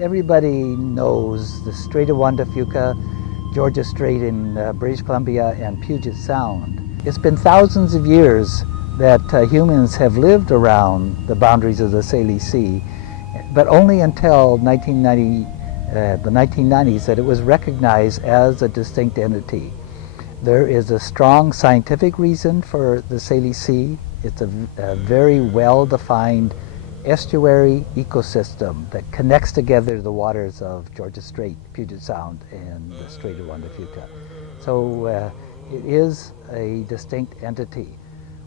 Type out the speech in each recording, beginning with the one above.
Everybody knows the Strait of Juan de Fuca, Georgia Strait in British Columbia, and Puget Sound. It's been thousands of years that humans have lived around the boundaries of the Salish Sea, but only until the 1990s that it was recognized as a distinct entity. There is a strong scientific reason for the Salish Sea. It's a very well-defined estuary ecosystem that connects together the waters of Georgia Strait, Puget Sound, and the Strait of Juan de Fuca. So it is a distinct entity.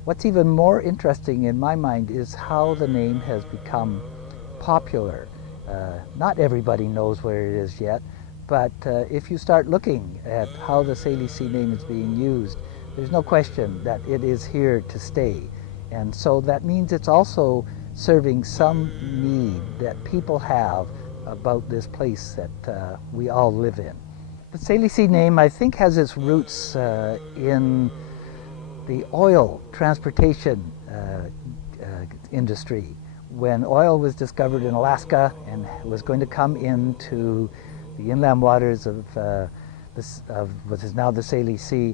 What's even more interesting in my mind is how the name has become popular. Not everybody knows where it is yet, but if you start looking at how the Salish Sea name is being used, there's no question that it is here to stay. And so that means it's also serving some need that people have about this place that we all live in. The Salish Sea name, I think, has its roots in the oil transportation industry. When oil was discovered in Alaska and was going to come into the inland waters of what is now the Salish Sea,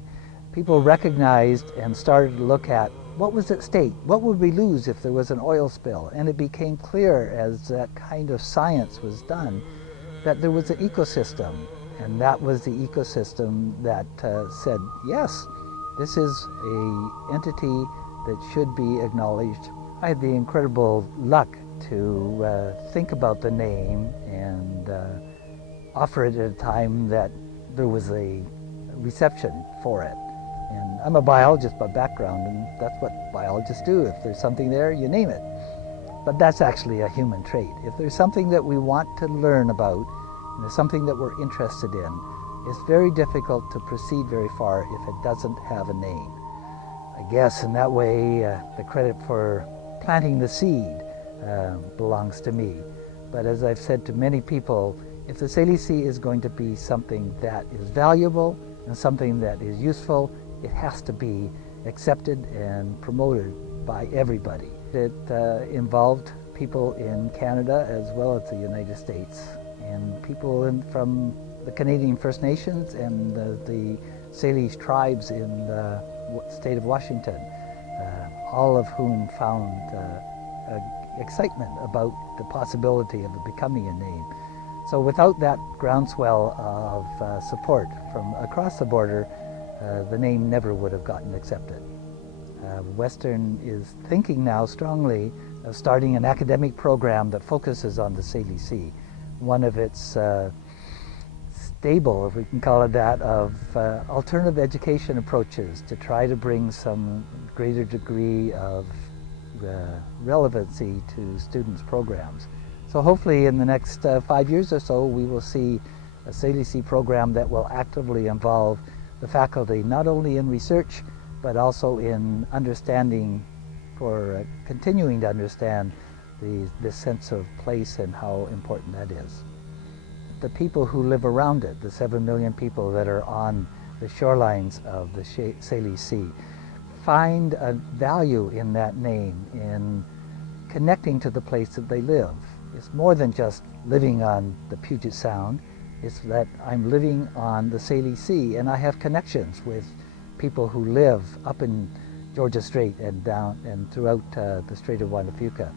people recognized and started to look at what was at stake, what would we lose if there was an oil spill? And it became clear as that kind of science was done that there was an ecosystem, and that was the ecosystem that said, yes, this is an entity that should be acknowledged. I had the incredible luck to think about the name and offer it at a time that there was a reception for it. And I'm a biologist by background, and that's what biologists do. If there's something there, you name it. But that's actually a human trait. If there's something that we want to learn about, and there's something that we're interested in, it's very difficult to proceed very far if it doesn't have a name. I guess in that way, the credit for planting the seed belongs to me. But as I've said to many people, if the Salish Sea is going to be something that is valuable and something that is useful, it has to be accepted and promoted by everybody. It involved people in Canada as well as the United States, and people from the Canadian First Nations and the Salish tribes in the state of Washington, all of whom found excitement about the possibility of it becoming a name. So without that groundswell of support from across the border, the name never would have gotten accepted. Western is thinking now strongly of starting an academic program that focuses on the Salish Sea. One of its stable, if we can call it that, of alternative education approaches to try to bring some greater degree of relevancy to students' programs. So hopefully in the next 5 years or so, we will see a Salish Sea program that will actively involve the faculty, not only in research, but also in understanding, for continuing to understand the sense of place and how important that is. The people who live around it, the 7 million people that are on the shorelines of the Salish Sea, find a value in that name, in connecting to the place that they live. It's more than just living on the Puget Sound. It's that I'm living on the Salish Sea, and I have connections with people who live up in Georgia Strait and down and throughout the Strait of Juan de Fuca.